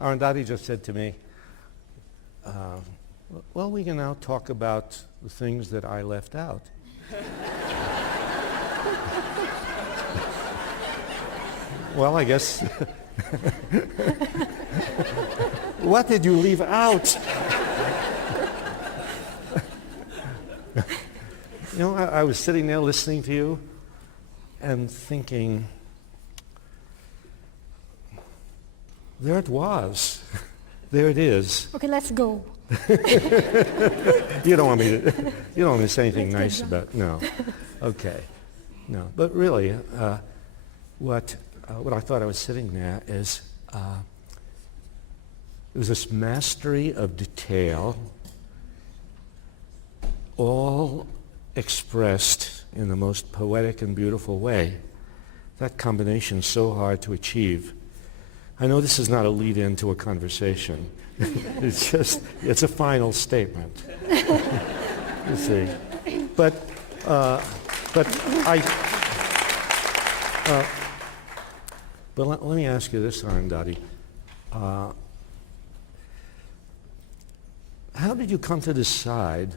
Arundhati just said to me, well, we can now talk about the things that I left out. Well, I guess, what did you leave out? You know, I was sitting there listening to you and thinking, there it was. There it is. Okay, let's go. You don't want me to say anything nice about, no. Okay, no. But really, what I thought I was sitting there is, it was this mastery of detail, all expressed in the most poetic and beautiful way. That combination is so hard to achieve. I know this is not a lead-in to a conversation. it's a final statement. You see. But let me ask you this, Arundhati. How did you come to decide,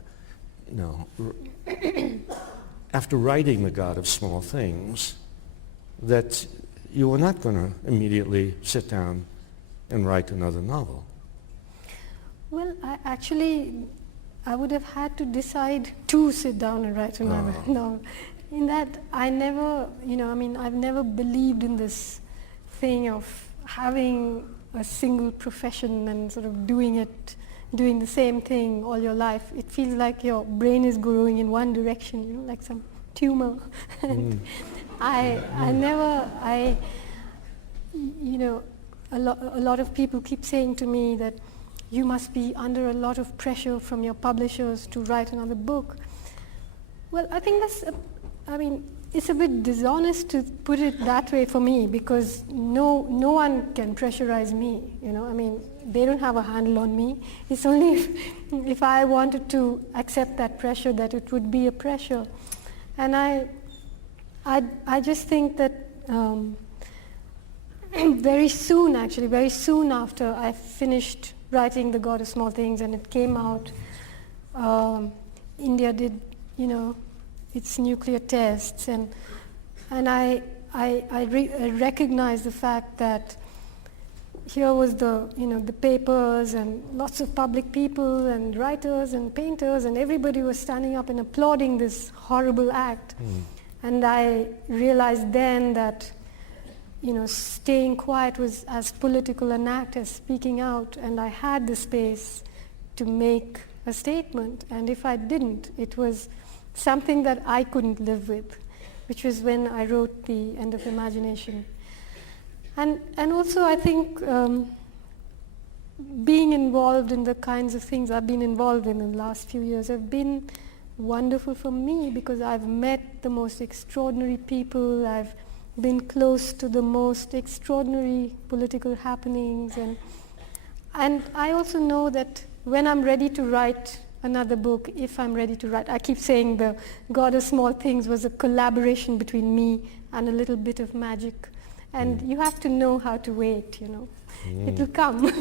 after writing The God of Small Things, that you were not going to immediately sit down and write another novel? Well, I would have had to decide to sit down and write another novel. In that, I never, I've never believed in this thing of having a single profession and sort of doing the same thing all your life. It feels like your brain is growing in one direction, like some tumor. And a lot of people keep saying to me that you must be under a lot of pressure from your publishers to write another book. Well, I think it's a bit dishonest to put it that way for me, because no one can pressurize me, they don't have a handle on me. It's only if I wanted to accept that pressure that it would be a pressure. And I just think that very soon after I finished writing The God of Small Things and it came out, India did, its nuclear tests, and I recognized the fact that here was the papers and lots of public people and writers and painters, and everybody was standing up and applauding this horrible act. And I realized then that staying quiet was as political an act as speaking out, and I had the space to make a statement. And if I didn't, it was something that I couldn't live with, which was when I wrote The End of Imagination. And also I think being involved in the kinds of things I've been involved in the last few years have been wonderful for me, because I've met the most extraordinary people, I've been close to the most extraordinary political happenings, and I also know that when I'm ready to write another book, if I'm ready to write, I keep saying The God of Small Things was a collaboration between me and a little bit of magic, and you have to know how to wait, It will come.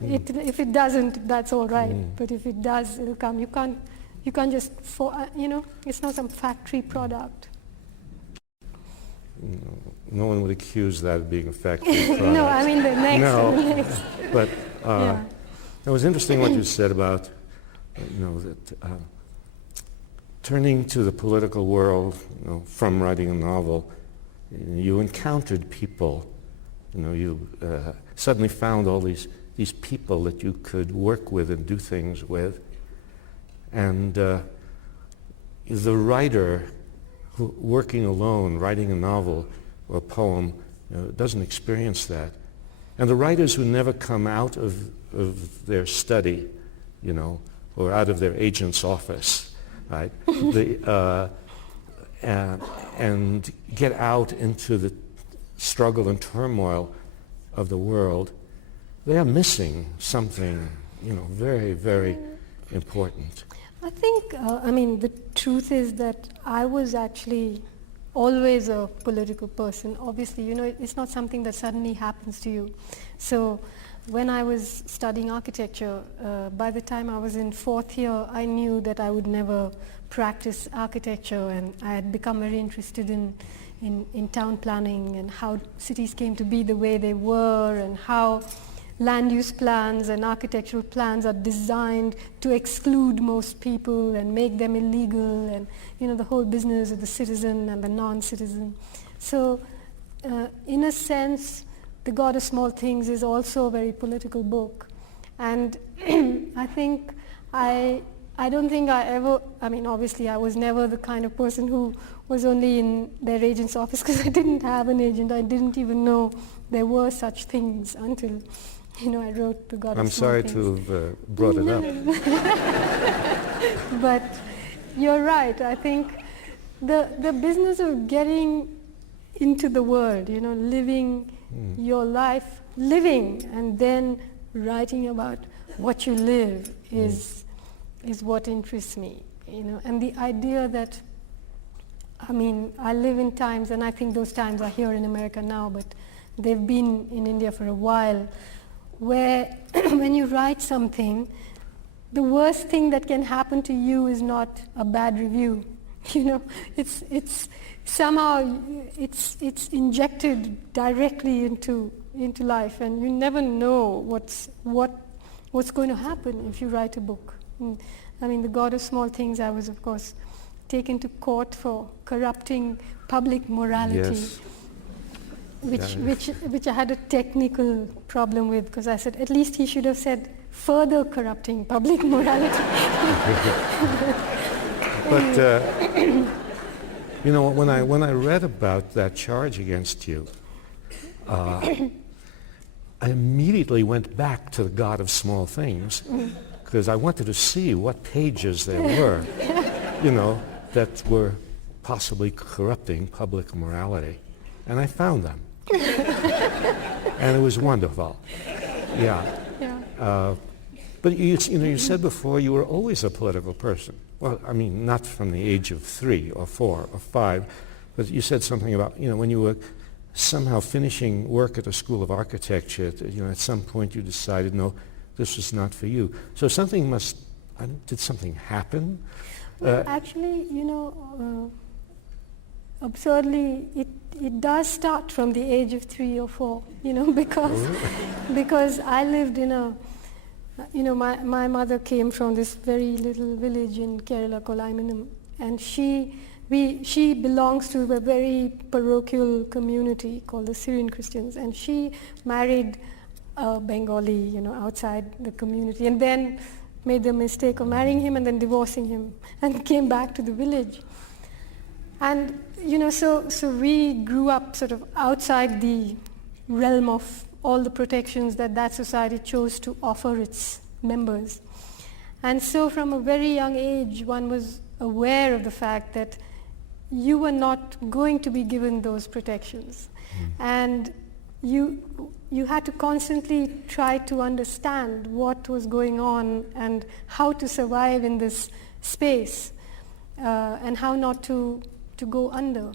If it doesn't, that's all right, but if it does, it'll come. You can't just, it's not some factory product. No one would accuse that of being a factory product. No, I mean the next. No, but it was interesting what you said about, that turning to the political world, from writing a novel, you encountered people. You suddenly found all these people that you could work with and do things with, and the writer working alone, writing a novel or a poem, doesn't experience that. And the writers who never come out of their study, or out of their agent's office, right, and get out into the struggle and turmoil of the world, they are missing something, very, very important. I think, the truth is that I was actually always a political person. Obviously, it's not something that suddenly happens to you. So when I was studying architecture, by the time I was in fourth year, I knew that I would never practice architecture, and I had become very interested in town planning and how cities came to be the way they were, and how land use plans and architectural plans are designed to exclude most people and make them illegal, and the whole business of the citizen and the non-citizen. So in a sense, The God of Small Things is also a very political book. And I think I don't think I ever, obviously I was never the kind of person who was only in their agent's office, because I didn't have an agent. I didn't even know there were such things until, I wrote The God of Small Things. I'm sorry to have brought it up. But you're right. I think the business of getting into the world, living your life, living, and then writing about what you live is what interests me, and the idea that, I live in times, and I think those times are here in America now, but they've been in India for a while, where when you write something, the worst thing that can happen to you is not a bad review. It's somehow it's injected directly into life, and you never know what's going to happen if you write a book. The God of Small Things, I was of course taken to court for corrupting public morality. Yes. Which I had a technical problem with, because I said at least he should have said further corrupting public morality. But when I read about that charge against you, I immediately went back to the God of Small Things, because I wanted to see what pages there were, that were possibly corrupting public morality, and I found them, and it was wonderful. Yeah. But you said before you were always a political person. Well, not from the age of 3 or 4 or 5, but you said something about, when you were somehow finishing work at a school of architecture, at some point you decided, no, this was not for you. So did something happen? Well, actually, absurdly, it does start from the age of 3 or 4, because I lived in a, my mother came from this very little village in Kerala called Aimanam, and she belongs to a very parochial community called the Syrian Christians, and she married a Bengali, outside the community, and then made the mistake of marrying him and then divorcing him, and came back to the village. And so we grew up sort of outside the realm of all the protections that society chose to offer its members. And so from a very young age, one was aware of the fact that you were not going to be given those protections. And you had to constantly try to understand what was going on and how to survive in this space, and how not to go under.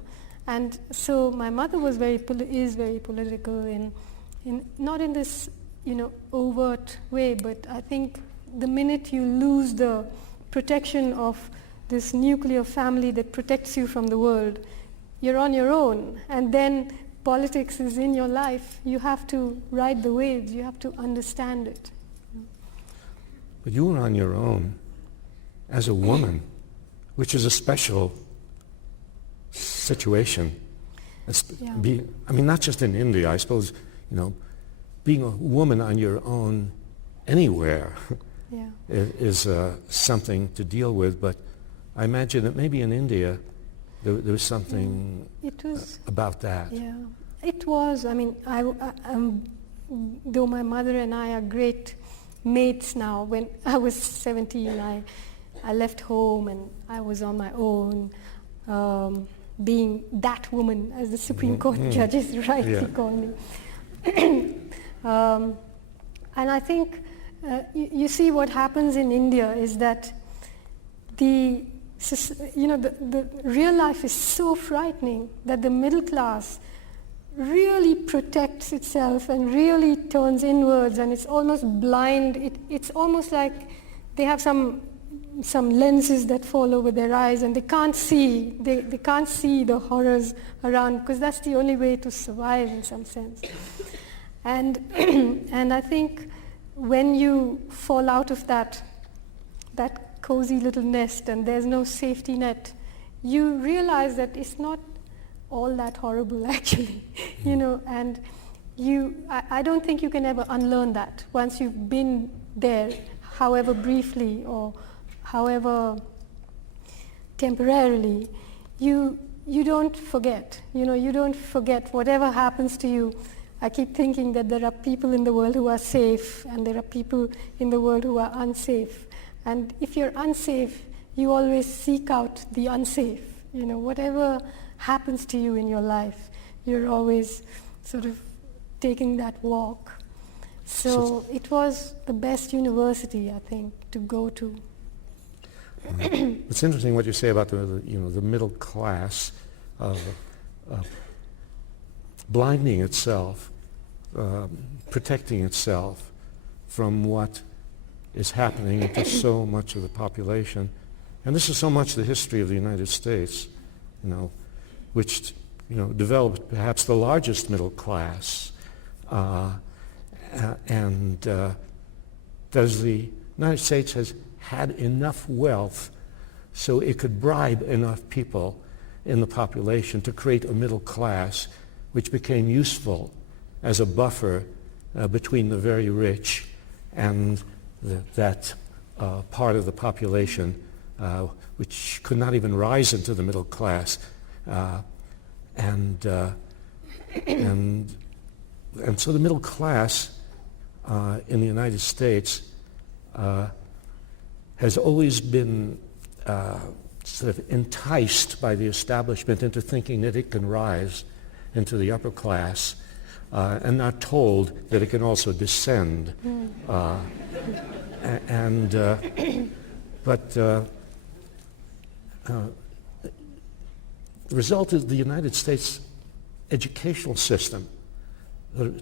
And so my mother was is very political in not in this overt way, but I think the minute you lose the protection of this nuclear family that protects you from the world, you're on your own, and then politics is in your life. You have to ride the waves, you have to understand it. But you were on your own as a woman, which is a special situation. Not just in India, I suppose, being a woman on your own anywhere is something to deal with, but I imagine that maybe in India there was something about that. Yeah, it was. Though my mother and I are great mates now, when I was 17, I left home and I was on my own, being that woman, as the Supreme Court judges rightly call me. And I think you see what happens in India is that the real life is so frightening that the middle class really protects itself and really turns inwards, and it's almost blind. It's almost like they have some lenses that fall over their eyes, and they can't see. They can't see the horrors around, because that's the only way to survive in some sense. And and I think when you fall out of that cozy little nest and there's no safety net, you realize that it's not all that horrible actually, and I don't think you can ever unlearn that once you've been there, however briefly or however temporarily. You don't forget, you don't forget whatever happens to you. I keep thinking that there are people in the world who are safe and there are people in the world who are unsafe. And if you're unsafe, you always seek out the unsafe. Whatever happens to you in your life, you're always sort of taking that walk. So it was the best university, I think, to go to. It's interesting what you say about the middle class blinding itself, protecting itself from what is happening to so much of the population. And this is so much the history of the United States, which developed perhaps the largest middle class, and does the United States has had enough wealth so it could bribe enough people in the population to create a middle class which became useful as a buffer between the very rich and that part of the population which could not even rise into the middle class, and so the middle class in the United States has always been sort of enticed by the establishment into thinking that it can rise into the upper class, and not told that it can also descend. But the result is the United States educational system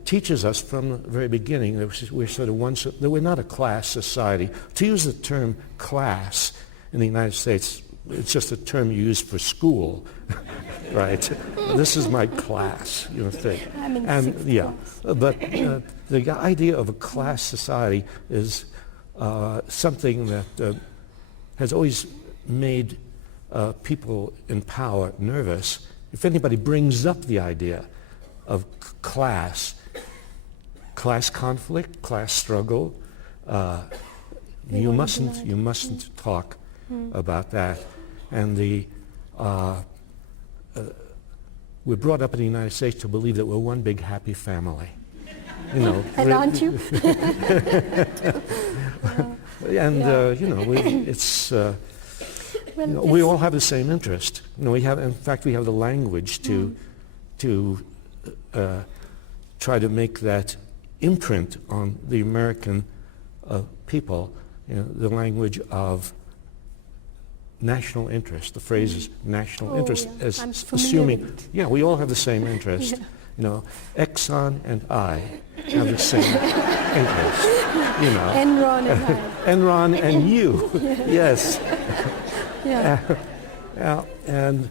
teaches us from the very beginning that we're not a class society. To use the term class in the United States, it's just a term used for school, right? This is my class, thing. But the idea of a class society is something that has always made people in power nervous. If anybody brings up the idea of class conflict, class struggle, you mustn't talk about that. And we're brought up in the United States to believe that we're one big happy family. And aren't you? It's we all have the same interest. We have the language to try to make that imprint on the American people. The language of national interest. The phrase is national interest, as assuming, we all have the same interest. Exxon and I have the same interest. Enron and I. Enron and you, yes. And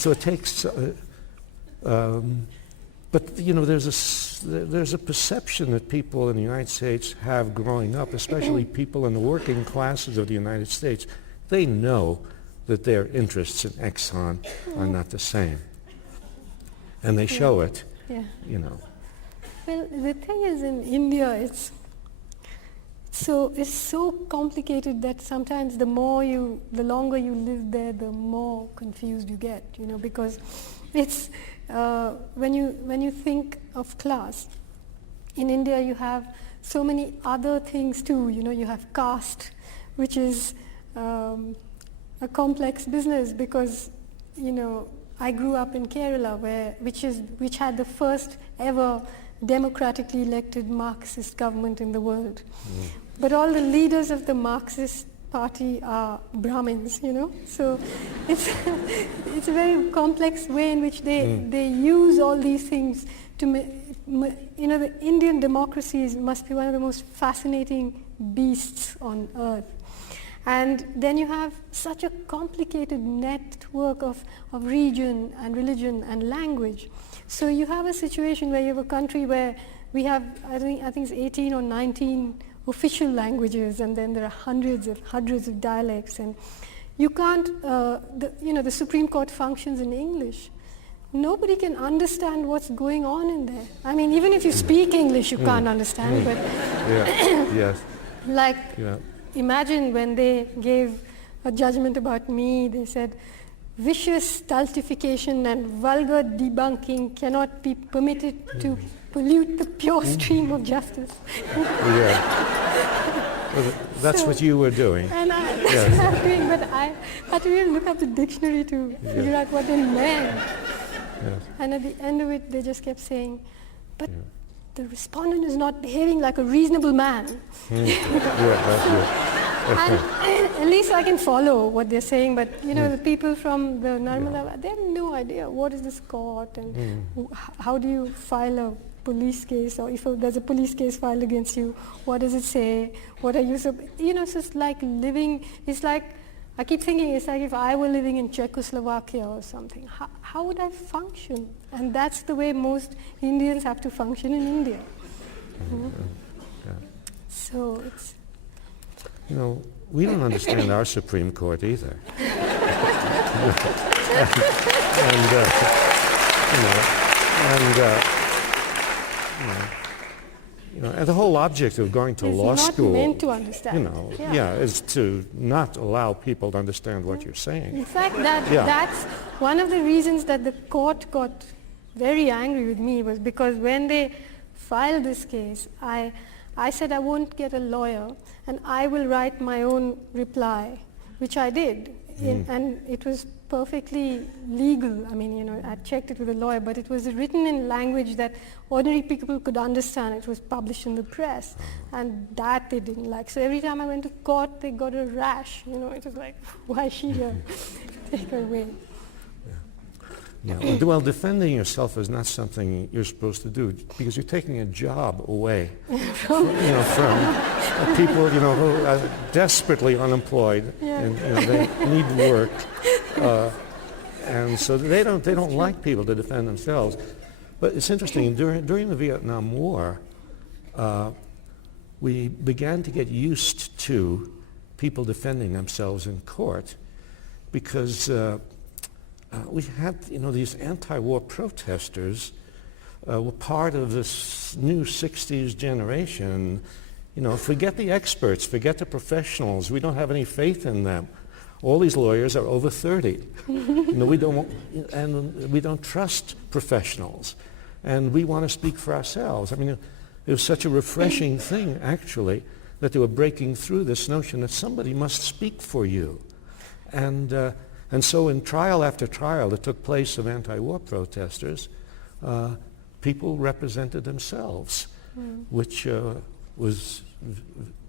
so it takes. But there's a perception that people in the United States have growing up, especially people in the working classes of the United States. They know that their interests in Exxon are not the same, and they show it. Well, the thing is, in India, it's so complicated that sometimes the longer you live there, the more confused you get. Because it's when you think of class, in India you have so many other things too. You have caste, which is a complex business because I grew up in Kerala, which had the first ever democratically elected Marxist government in the world. But all the leaders of the Marxist party are Brahmins, you know. So it's it's a very complex way in which they use all these things to, you know, the Indian democracy must be one of the most fascinating beasts on earth. And then you have such a complicated network of region and religion and language. So you have a situation where you have a country where we have, I think it's 18 or 19 official languages, and then there are hundreds of dialects, and you can't, the Supreme Court functions in English. Nobody can understand what's going on in there. I mean, even if you speak English, you can't understand, but Yes. like, Yeah. imagine when they gave a judgment about me, they said, vicious stultification and vulgar debunking cannot be permitted to pollute the pure stream of justice. Yeah. Well, that's what you were doing. And that's what I'm doing, but I had to really look up the dictionary to figure out what they meant. Yes. And at the end of it, they just kept saying, but the respondent is not behaving like a reasonable man. And at least I can follow what they're saying, but you know, the people from the Narmada, they have no idea what is this court and how do you file a police case, or if there's a police case filed against you, what does it say? What are you, you know, it's just like living, it's like, I keep thinking it's like if I were living in Czechoslovakia or something, how would I function? And that's the way most Indians have to function in India. So it's... You know, we don't understand our Supreme Court either. And the whole object of going to law school, meant to understand. you know, is to not allow people to understand what you're saying. In fact, that's one of the reasons that the court got very angry with me, was because when they filed this case, I said I won't get a lawyer and I will write my own reply, which I did. And it was perfectly legal. I mean, you know, I checked it with a lawyer, but it was written in language that ordinary people could understand. It was published in the press, and that they didn't like. So every time I went to court, they got a rash. You know, it was like, why is she here? Take her away. Yeah. Well, defending yourself is not something you're supposed to do, because you're taking a job away from people, you know, who are desperately unemployed and they need work, and so they don't like people to defend themselves. But it's interesting. During the Vietnam War, we began to get used to people defending themselves in court, because we had, you know, these anti-war protesters were part of this new 60s generation. You know, forget the experts, forget the professionals. We don't have any faith in them. All these lawyers are over 30. You know, we don't trust professionals, and we want to speak for ourselves. I mean, it was such a refreshing thing, actually, that they were breaking through this notion that somebody must speak for you, and so in trial after trial that took place of anti-war protesters, people represented themselves, which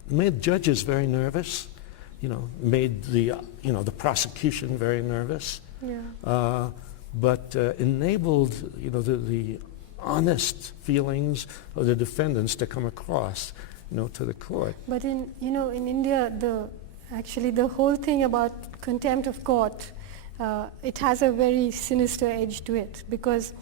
made judges very nervous, you know, made the prosecution very nervous, but enabled, you know, the honest feelings of the defendants to come across, you know, to the court. But in India, actually, the whole thing about contempt of court, it has a very sinister edge to it, because,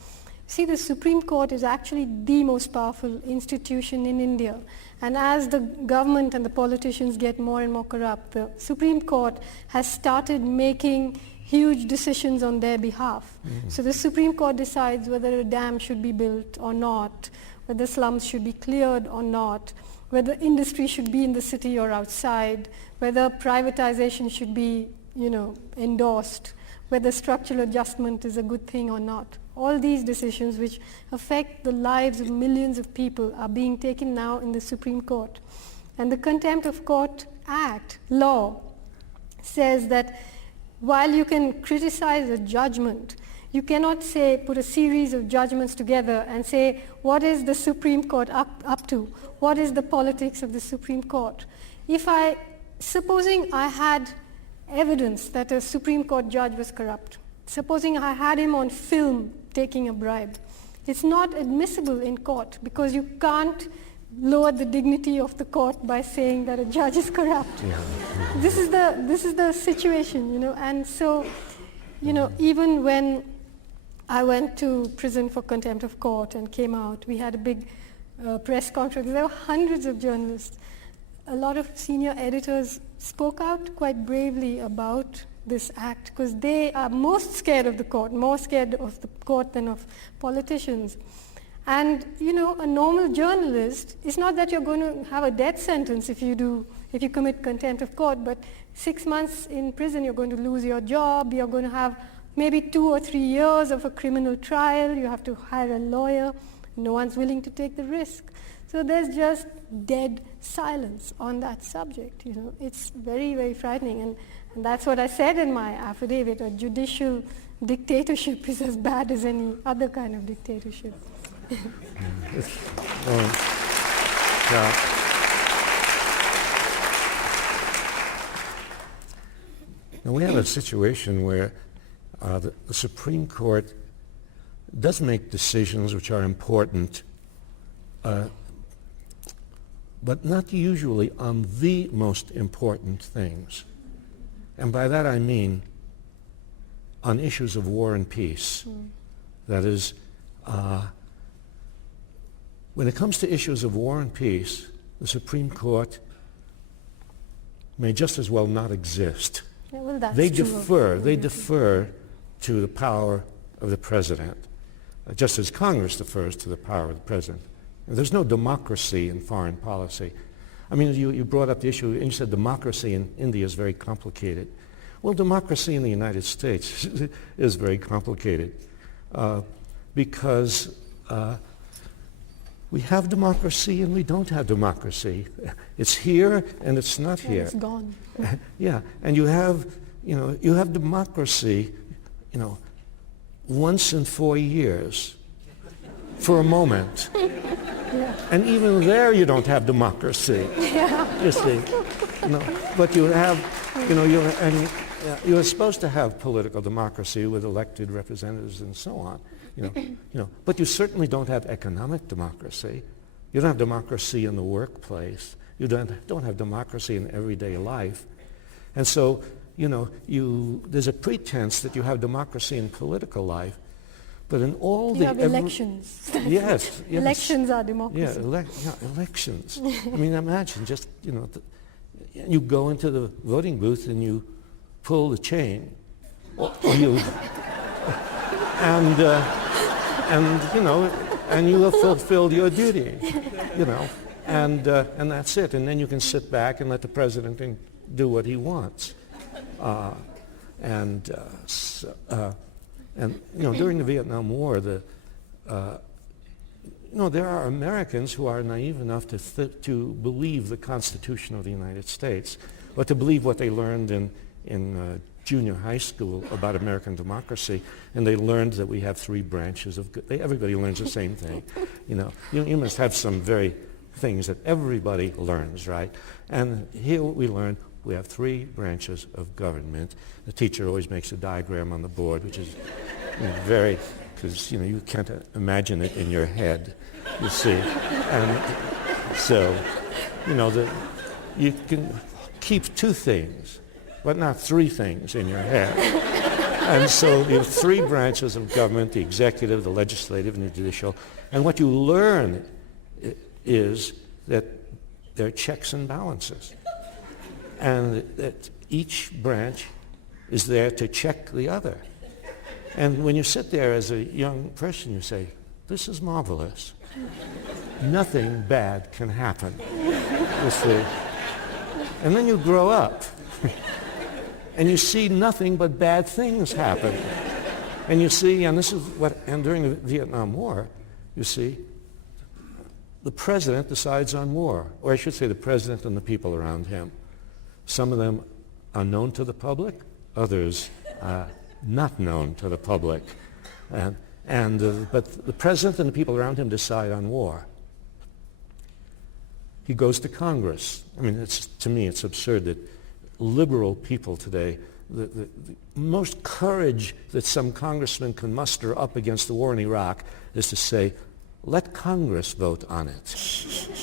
see, the Supreme Court is actually the most powerful institution in India. And as the government and the politicians get more and more corrupt, the Supreme Court has started making huge decisions on their behalf. So the Supreme Court decides whether a dam should be built or not, whether slums should be cleared or not, whether industry should be in the city or outside, whether privatization should be, you know, endorsed, whether structural adjustment is a good thing or not. All these decisions which affect the lives of millions of people are being taken now in the Supreme Court. And the Contempt of Court Act, law, says that while you can criticize a judgment, you cannot put a series of judgments together and say, what is the Supreme Court up to? What is the politics of the Supreme Court? If I supposing I had evidence that a Supreme Court judge was corrupt, supposing I had him on film taking a bribe, it's not admissible in court because you can't lower the dignity of the court by saying that a judge is corrupt. Yeah. This is the situation, you know. And so, you know, even when I went to prison for contempt of court and came out, we had a big press conference. There were hundreds of journalists. A lot of senior editors spoke out quite bravely about this act because they are most scared of the court, more scared of the court than of politicians. And, you know, a normal journalist, it's not that you're going to have a death sentence if you commit contempt of court, but 6 months in prison, you're going to lose your job, you're going to have maybe 2 or 3 years of a criminal trial, you have to hire a lawyer, no one's willing to take the risk. So there's just dead silence on that subject, you know. It's very, very frightening, and that's what I said in my affidavit. A judicial dictatorship is as bad as any other kind of dictatorship. Yeah. Now we have a situation where the Supreme Court does make decisions which are important, but not usually on the most important things. And by that I mean on issues of war and peace. That is, when it comes to issues of war and peace, the Supreme Court may just as well not exist. Yeah, well, that's They true. defer to the power of the president, just as Congress defers to the power of the president. There's no democracy in foreign policy. I mean, you brought up the issue, and you said democracy in India is very complicated. Well, democracy in the United States is very complicated because we have democracy and we don't have democracy. It's here and it's not here. It's gone. Yeah, and you have democracy, you know, once in 4 years for a moment. Yeah. And even there you don't have democracy. Yeah. You see. No, but you have, you know, you're supposed to have political democracy with elected representatives and so on. You know, but you certainly don't have economic democracy. You don't have democracy in the workplace. You don't have democracy in everyday life. And so, you know, there's a pretense that you have democracy in political life, but in all You have elections. Yes. Elections are democracy. Elections. I mean, imagine just, you know, you go into the voting booth and you pull the chain, or you, and you know, and you have fulfilled your duty, you know, and that's it. And then you can sit back and let the president do what he wants. And you know, during the Vietnam War, you know, there are Americans who are naive enough to believe the Constitution of the United States, or to believe what they learned in junior high school about American democracy, and they learned that we have 3 branches of everybody learns the same thing. You know, you must have some very things that everybody learns, right? And here we learn we have 3 branches of government. The teacher always makes a diagram on the board, which is very, because you know you can't imagine it in your head, you see. And so, you know, you can keep 2 things, but not 3 things in your head. And so you have 3 branches of government, the executive, the legislative, and the judicial. And what you learn is that there are checks and balances. And that each branch is there to check the other. And when you sit there as a young person, you say, this is marvelous. Nothing bad can happen. You see. And then you grow up. And you see nothing but bad things happen. And you see, and during the Vietnam War, you see, the president decides on war, or I should say the president and the people around him. Some of them are known to the public, others not known to the public. But the president and the people around him decide on war. he goes to Congress. I mean, to me, it's absurd that liberal people today, the most courage that some congressman can muster up against the war in Iraq is to say, let Congress vote on it.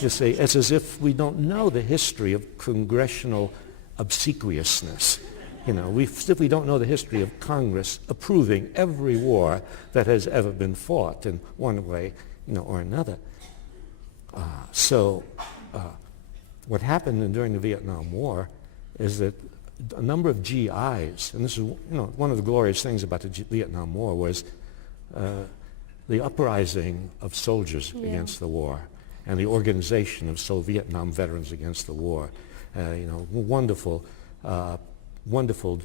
You see, it's as if we don't know the history of congressional obsequiousness. You know, we simply don't know the history of Congress approving every war that has ever been fought in one way, or another. So what happened during the Vietnam War is that a number of GIs, and this is one of the glorious things about the Vietnam War was the uprising of soldiers against the war and the organization of Vietnam veterans against the war. Wonderful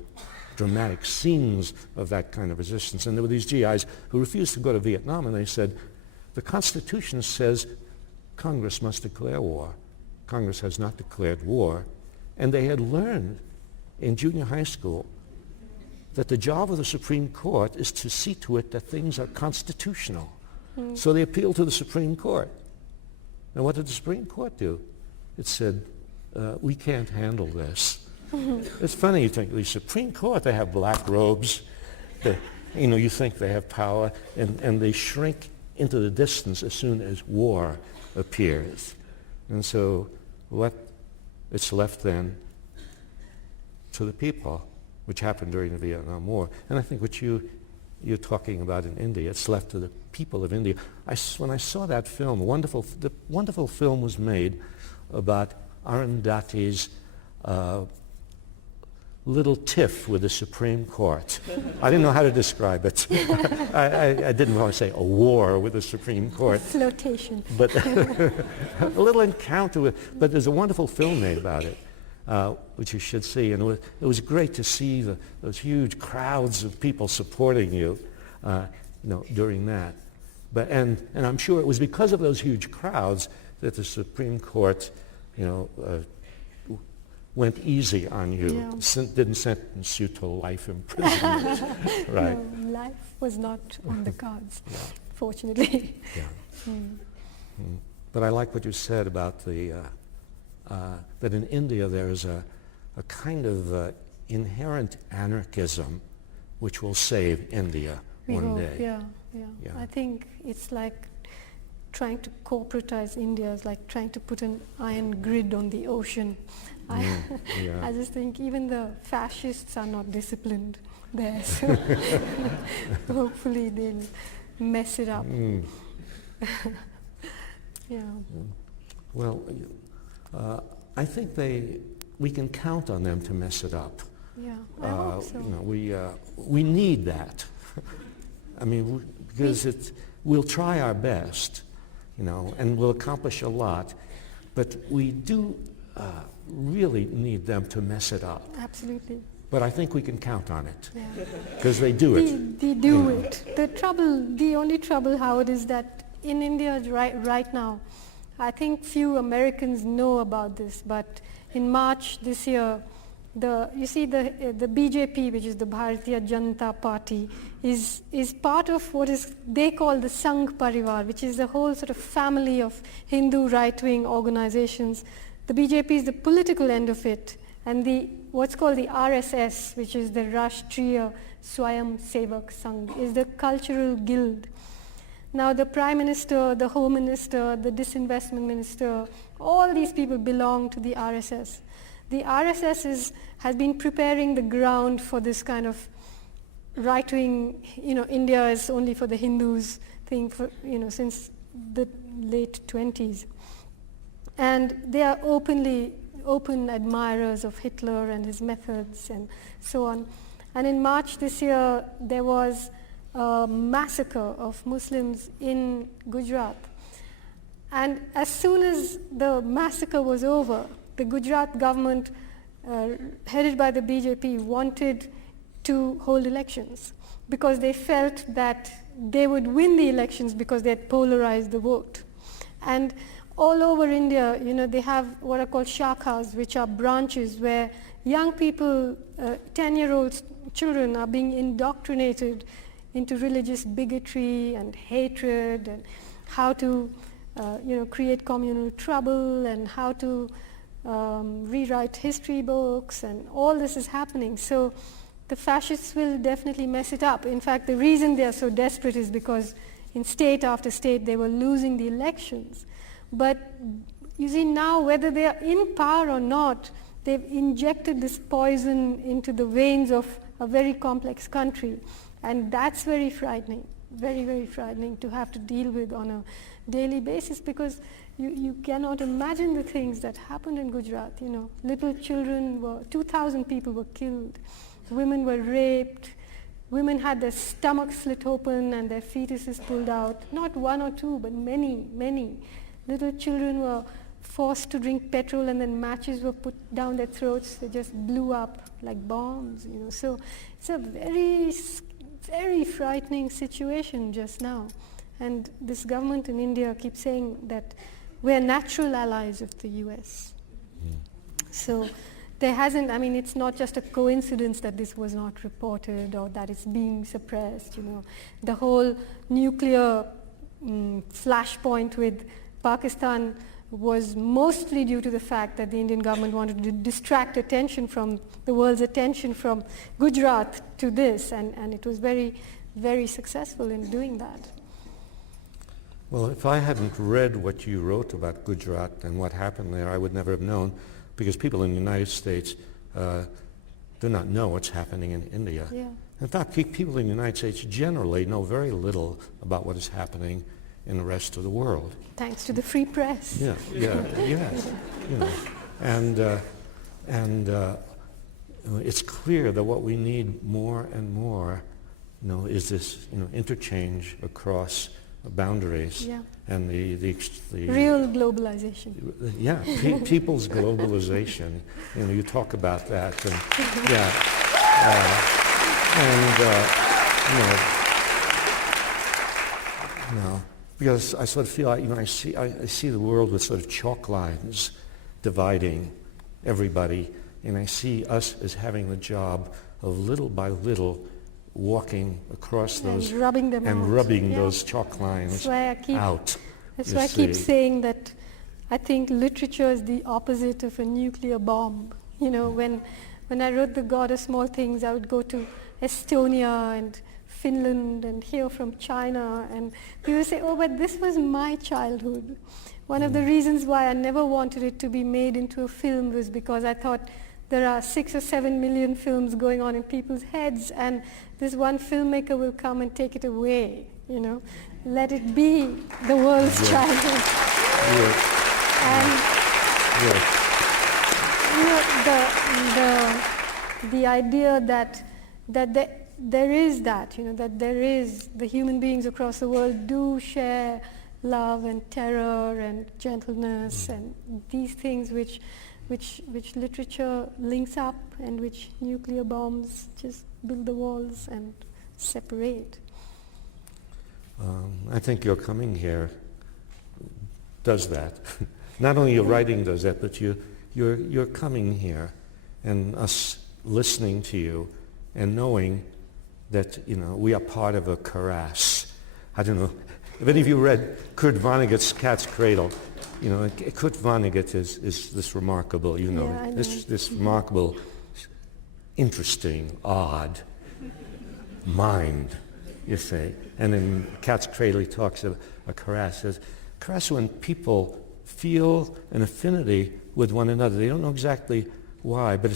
dramatic scenes of that kind of resistance. And there were these GIs who refused to go to Vietnam, and they said, the Constitution says Congress must declare war. Congress has not declared war. And they had learned in junior high school that the job of the Supreme Court is to see to it that things are constitutional. So they appealed to the Supreme Court. And what did the Supreme Court do? It said, we can't handle this. It's funny, you think the Supreme Court, they have black robes. You think they have power, and they shrink into the distance as soon as war appears. And so it's left then to the people, which happened during the Vietnam War. And I think what you're talking about in India, it's left to the people of India. When I saw that film, the wonderful film was made about Arundhati's little tiff with the Supreme Court. I didn't know how to describe it. I didn't want to say a war with the Supreme Court. Flotation. But a little encounter with, but there's a wonderful film made about it, which you should see. And it was great to see those huge crowds of people supporting you, during that. And I'm sure it was because of those huge crowds that the Supreme Court, went easy on you, didn't sentence you to life imprisonment, right? No, life was not on the cards, fortunately. But I like what you said about that in India there is a kind of inherent anarchism which will save India one day. Yeah. I think it's like trying to corporatize India is like trying to put an iron grid on the ocean. I just think even the fascists are not disciplined there, so hopefully they'll mess it up. Well, I think we can count on them to mess it up. I hope so. We need that. I mean, because we'll try our best, and we'll accomplish a lot, but we do really need them to mess it up. Absolutely. But I think we can count on it, because they do it. They do it. The only trouble, Howard, is that in India right now, I think few Americans know about this, but in March this year, the BJP, which is the Bharatiya Janata Party, is part of what they call the Sangh Parivar, which is a whole sort of family of Hindu right-wing organizations. The BJP is the political end of it, and what's called the RSS, which is the Rashtriya Swayam Sevak Sangh, is the cultural guild. Now the Prime Minister, the Home Minister, the Disinvestment Minister, all these people belong to the RSS. The RSS has been preparing the ground for this kind of right-wing, India is only for the Hindus thing since the late 20s. And they are open admirers of Hitler and his methods and so on. And in March this year, there was a massacre of Muslims in Gujarat. And as soon as the massacre was over, the Gujarat government, headed by the BJP, wanted to hold elections because they felt that they would win the elections because they had polarized the vote. And all over India, they have what are called shakhas, which are branches where young people, 10-year-old children, are being indoctrinated into religious bigotry and hatred and how to create communal trouble, and how to rewrite history books, and all this is happening. So the fascists will definitely mess it up. In fact, the reason they are so desperate is because in state after state they were losing the elections. But you see now, whether they are in power or not, they've injected this poison into the veins of a very complex country. And that's very frightening, very, very frightening to have to deal with on a daily basis, because you cannot imagine the things that happened in Gujarat. Little children 2,000 people were killed. Women were raped. Women had their stomachs slit open and their fetuses pulled out. Not one or two, but many, many. Little children were forced to drink petrol, and then matches were put down their throats. They just blew up like bombs. So it's a very, very frightening situation just now. And this government in India keeps saying that we're natural allies of the US. So there hasn't, it's not just a coincidence that this was not reported or that it's being suppressed. The whole nuclear flashpoint with Pakistan was mostly due to the fact that the Indian government wanted to distract attention from the world's attention from Gujarat to this, and it was very, very successful in doing that. Well, if I hadn't read what you wrote about Gujarat and what happened there, I would never have known, because people in the United States do not know what's happening in India. Yeah. In fact, people in the United States generally know very little about what is happening in the rest of the world. Thanks to the free press. Yes. And it's clear that what we need more and more, is this, interchange across boundaries. Yeah. And the real globalization. Yeah, people's globalization. You talk about that, and because I sort of feel like, I see the world with sort of chalk lines dividing everybody, and I see us as having the job of little by little walking across those and rubbing them and out. rubbing those chalk lines out. That's why I keep saying that I think literature is the opposite of a nuclear bomb. When I wrote The God of Small Things, I would go to Estonia and Finland and hear from China, and people say, oh, but this was my childhood. One of the reasons why I never wanted it to be made into a film was because I thought there are 6 or 7 million films going on in people's heads, and this one filmmaker will come and take it away, Let it be the world's childhood. And the idea that there is that, that there is, the human beings across the world do share love and terror and gentleness and these things which literature links up, and which nuclear bombs just build the walls and separate. I think your coming here does that. Not only your writing does that, but you're coming here and us listening to you and knowing that we are part of a chorus. I don't know if any of you read Kurt Vonnegut's Cat's Cradle. Kurt Vonnegut is this remarkable, this remarkable, interesting, odd mind, you say. And in Cat's Cradle he talks of a chorus. Says, chorus when people feel an affinity with one another. They don't know exactly why, but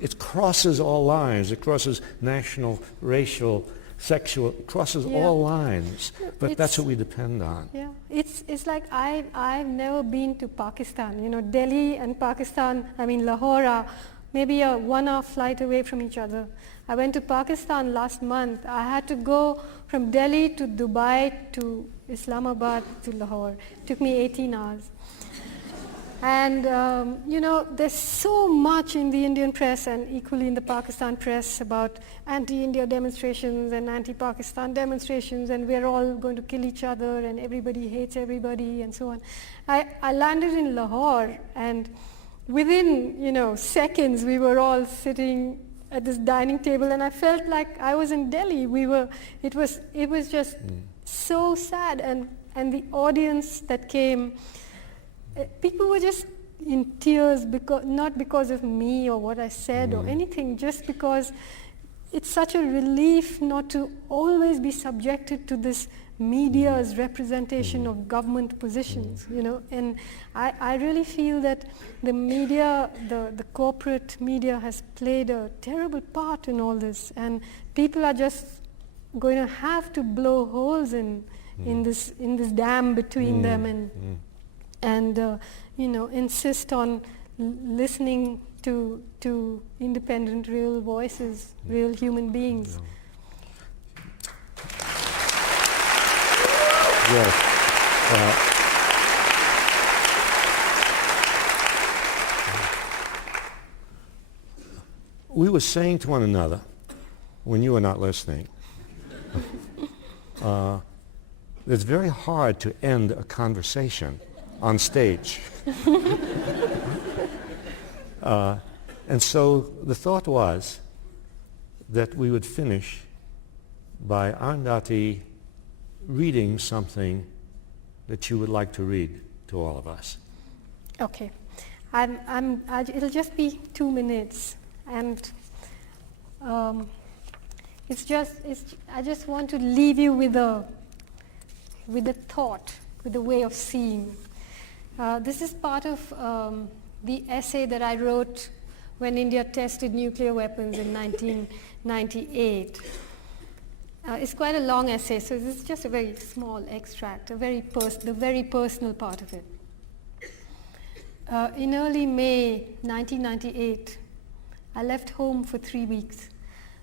it crosses all lines. It crosses national, racial, sexual, it crosses all lines. But that's what we depend on. Yeah, it's like I've never been to Pakistan. Delhi and Pakistan, Lahore are maybe a 1-hour flight away from each other. I went to Pakistan last month. I had to go from Delhi to Dubai to Islamabad to Lahore. It took me 18 hours. And, there's so much in the Indian press and equally in the Pakistan press about anti-India demonstrations and anti-Pakistan demonstrations, and we're all going to kill each other and everybody hates everybody and so on. I landed in Lahore, and within, seconds we were all sitting at this dining table, and I felt like I was in Delhi. It was just so sad, And the audience that came, people were just in tears, not because of me or what I said or anything, just because it's such a relief not to always be subjected to this media's representation of government positions, you know. And I really feel that the media, the corporate media has played a terrible part in all this, and people are just going to have to blow holes in this dam between them and you know, insist on listening to independent, real voices, real human beings. Yes. We were saying to one another, when you were not listening, it's very hard to end a conversation on stage. And so the thought was that we would finish by Arundhati reading something that you would like to read to all of us. Okay. It'll just be 2 minutes, and I just want to leave you with a thought, with a way of seeing. This is part of the essay that I wrote when India tested nuclear weapons in 1998. It's quite a long essay, so this is just a very small extract, the very personal part of it. In early May 1998, I left home for 3 weeks.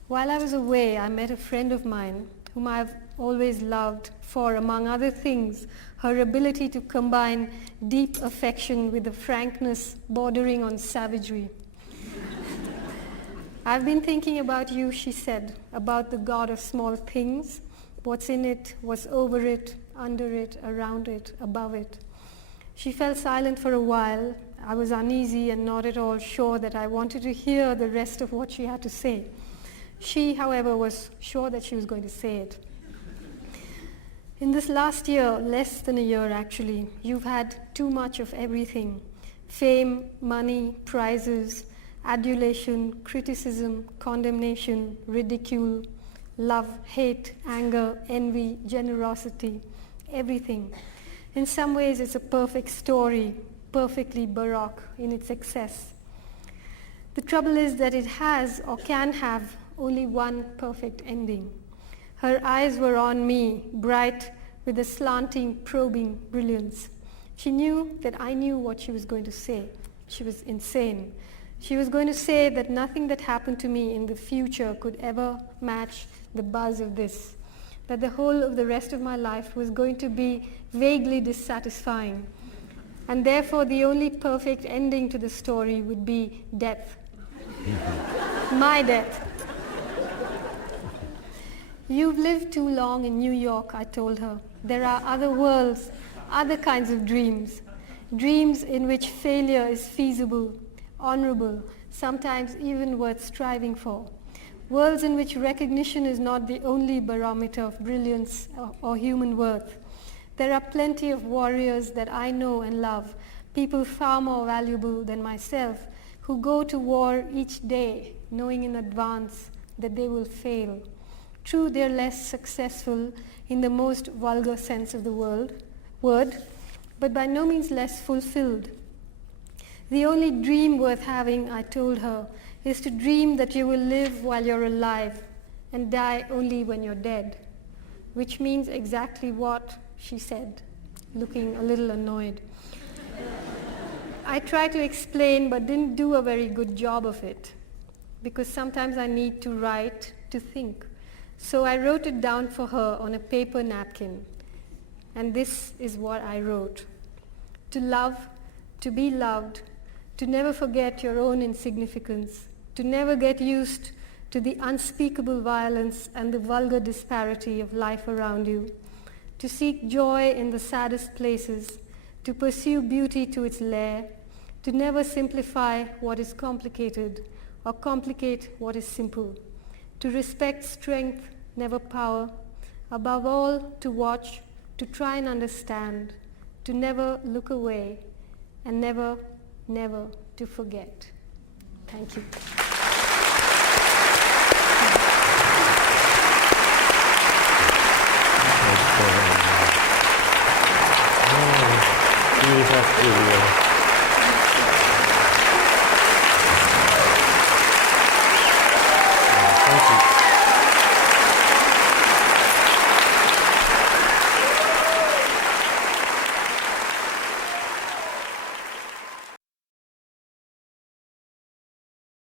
While I was away, I met a friend of mine whom I've always loved for, among other things, her ability to combine deep affection with a frankness bordering on savagery. I've been thinking about you, she said, about the God of small things, what's in it, what's over it, under it, around it, above it. She fell silent for a while. I was uneasy and not at all sure that I wanted to hear the rest of what she had to say. She, however, was sure that she was going to say it. In this last year, less than a year actually, you've had too much of everything. Fame, money, prizes, adulation, criticism, condemnation, ridicule, love, hate, anger, envy, generosity, everything. In some ways, it's a perfect story, perfectly baroque in its excess. The trouble is that it has or can have only one perfect ending. Her eyes were on me, bright with a slanting, probing brilliance. She knew that I knew what she was going to say. She was insane. She was going to say that nothing that happened to me in the future could ever match the buzz of this, that the whole of the rest of my life was going to be vaguely dissatisfying, and therefore the only perfect ending to the story would be death. My death. You've lived too long in New York, I told her. There are other worlds, other kinds of dreams, dreams in which failure is feasible, honorable, sometimes even worth striving for. Worlds in which recognition is not the only barometer of brilliance or human worth. There are plenty of warriors that I know and love, people far more valuable than myself, who go to war each day knowing in advance that they will fail. True, they're less successful in the most vulgar sense of the word, but by no means less fulfilled. The only dream worth having, I told her, is to dream that you will live while you're alive and die only when you're dead, which means exactly what, she said, looking a little annoyed. I tried to explain but didn't do a very good job of it, because sometimes I need to write to think. So I wrote it down for her on a paper napkin, and this is what I wrote. To love, to be loved, to never forget your own insignificance, to never get used to the unspeakable violence and the vulgar disparity of life around you, to seek joy in the saddest places, to pursue beauty to its lair, to never simplify what is complicated or complicate what is simple, to respect strength, never power, above all to watch to try and understand, to never look away, and never, never to forget. Thank you. We have to